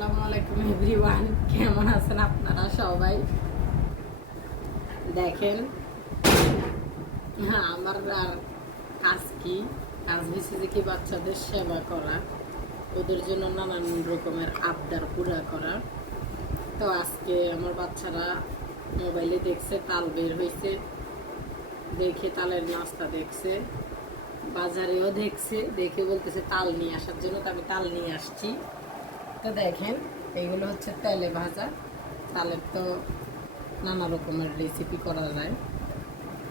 আসসালামু আলাইকুম এভরিওয়ান, কেমন আছেন আপনারা সবাই? দেখেন, হ্যাঁ, আমার আর কাজ কি? কাজ হয়েছে যে কি বাচ্চাদের সেবা করা, ওদের জন্য নানান রকমের আবদার পুরা করা। তো আজকে আমার বাচ্চারা মোবাইলে দেখছে তাল বের হয়েছে, দেখে তালের নাস্তা দেখছে, বাজারেও দেখছে, দেখে বলতেছে তাল নিয়ে আসার জন্য। তো আমি তাল নিয়ে আসছি। তো দেখেন, এইগুলো হচ্ছে তেলে ভাজা তালের। তো নানা রকমের রেসিপি করা যায়,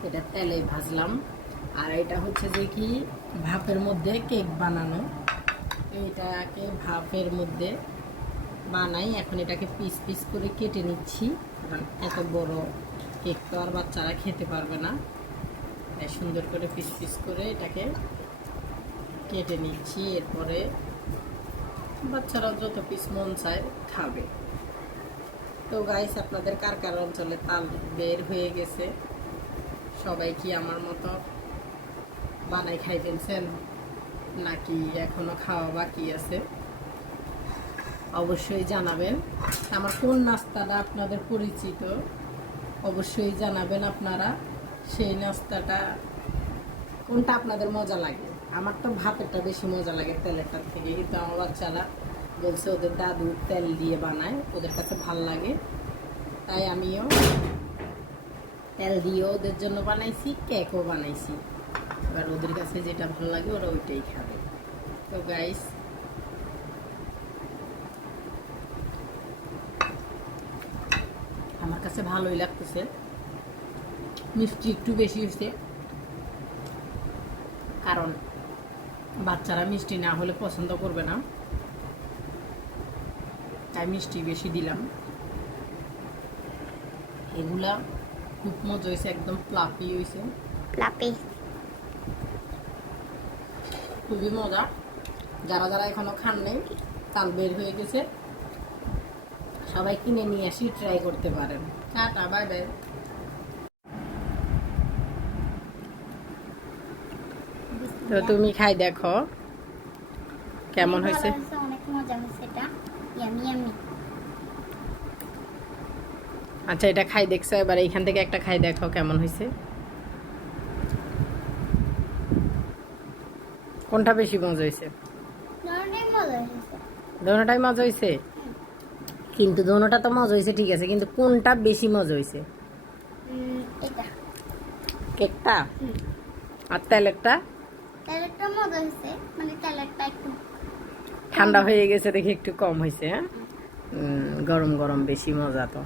এটা তেলে ভাজলাম। আর এটা হচ্ছে যে কি ভাপের মধ্যে কেক বানানো, এইটাকে ভাপের মধ্যে বানাই। এখন এটাকে পিস পিস করে কেটে নিচ্ছি, কারণ এত বড় কেক তো আর বাচ্চারা খেতে পারবে না। তাই সুন্দর করে পিস পিস করে এটাকে কেটে নিচ্ছি। এরপরে বাচ্চারা যত পিস মন চায় খাবে। তো গাইস, আপনাদের কার কার অঞ্চলে তাল বের হয়ে গেছে? সবাই কি আমার মতো বানাই খাই ফেলছেন, নাকি এখনো খাওয়া বাকি আছে? অবশ্যই জানাবেন। আমার কোন নাস্তাটা আপনাদের পরিচিত অবশ্যই জানাবেন আপনারা। সেই নাস্তাটা কোনটা আপনাদের মজা লাগে? আমার তো ভাতেরটা বেশি মজা লাগে তেলেরটার থেকে, কিন্তু আমার বাচ্চারা বলছে ওদের দাদু তেল দিয়ে বানায়, ওদের কাছে ভাল লাগে। তাই আমিও তেল দিয়েও ওদের জন্য বানাইছি, কেকও বানাইছি। এবার ওদের কাছে যেটা ভালো লাগে ওরা ওইটাই খাবে। তো গাইস, আমার কাছে ভালোই লাগতেছে। মিষ্টি একটু বেশি হয়েছে, কারণ বাচ্চারা মিষ্টি না হলে পছন্দ করবে না, তাই মিষ্টি বেশি দিলাম। এগুলা খুব মজা হয়েছে, একদম প্লাপি হয়েছে, প্লাপি খুবই মজা। যারা যারা এখনো খান নেই, তাল বের হয়ে গেছে, সবাই কিনে নিয়ে আসি, ট্রাই করতে পারেন। Tata, bye bye. তো তুমি খাই দেখো কেমন হয়েছে। অনেক মজা হয়েছে, এটা ইয়ামি ইয়ামি। আচ্ছা, এটা খাই দেখছো, এবার এইখান থেকে একটা খাই দেখো কেমন হয়েছে। কোনটা বেশি মজা হয়েছে? দোনোটাই মজা হয়েছে, কিন্তু দোনোটা তো মজা হয়েছে ঠিক আছে, কিন্তু কোনটা বেশি মজা হয়েছে? এটা কেকটা আর তেলেরটা? তেলেরটা মজা হয়েছে, মানে তেলেরটা একটু ঠান্ডা হয়ে গেছে দেখে একটু কম হয়েছে। হ্যাঁ, গরম গরম বেশি মজা। তো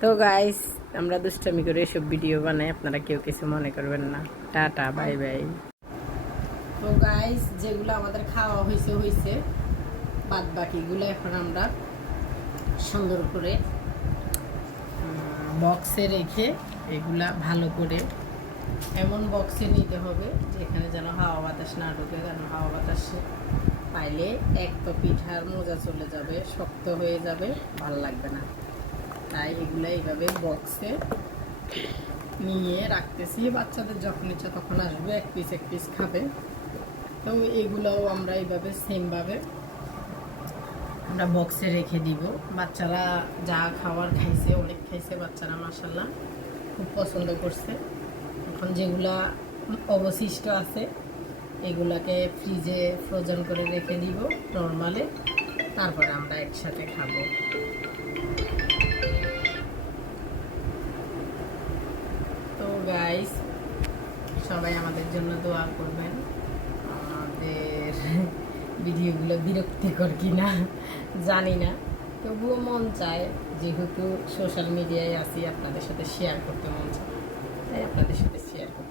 তো গাইস, আমরা দুষ্টামি করে এসব ভিডিও বানাই, আপনারা কেউ কিছু মনে করবেন না। Tata, bye bye. তো গাইস, যেগুলো আমাদের খাওয়া হয়েছে হয়েছে, বাদ বাকিগুলো এখন আমরা সুন্দর করে বক্সে রেখে এগুলা ভালো করে এমন বক্সে নিতে হবে যেখানে যেন হাওয়া বাতাস না ঢুকে, কারণ হাওয়া বাতাস পাইলে এক তো পিঠার মজা চলে যাবে, শক্ত হয়ে যাবে, ভাল লাগবে না। তাই এগুলো এইভাবে বক্সে নিয়ে রাখতেছি, বাচ্চাদের যখন ইচ্ছা তখন আসবে, এক পিস খাবে। তো এগুলোও আমরা এইভাবে সেমভাবে আমরা বক্সে রেখে দিব। বাচ্চারা যা খাওয়ার খাইছে, অনেক খাইছে বাচ্চারা, মাশাআল্লাহ খুব পছন্দ করছে। এখন যেগুলা অবশিষ্ট আছে এগুলাকে ফ্রিজে ফ্রোজেন করে রেখে দিব নর্মালে, তারপরে আমরা একসাথে খাবো। তো গাইস, সবাই আমাদের জন্য দোয়া করবেন। আমাদের ভিডিওগুলো বিরক্তিকর কিনা জানি না, তবুও মন চায়, যেহেতু সোশ্যাল মিডিয়ায় আছি, আপনাদের সাথে শেয়ার করতে মন চায়, তাই আপনাদের সাথে শেয়ার করতে।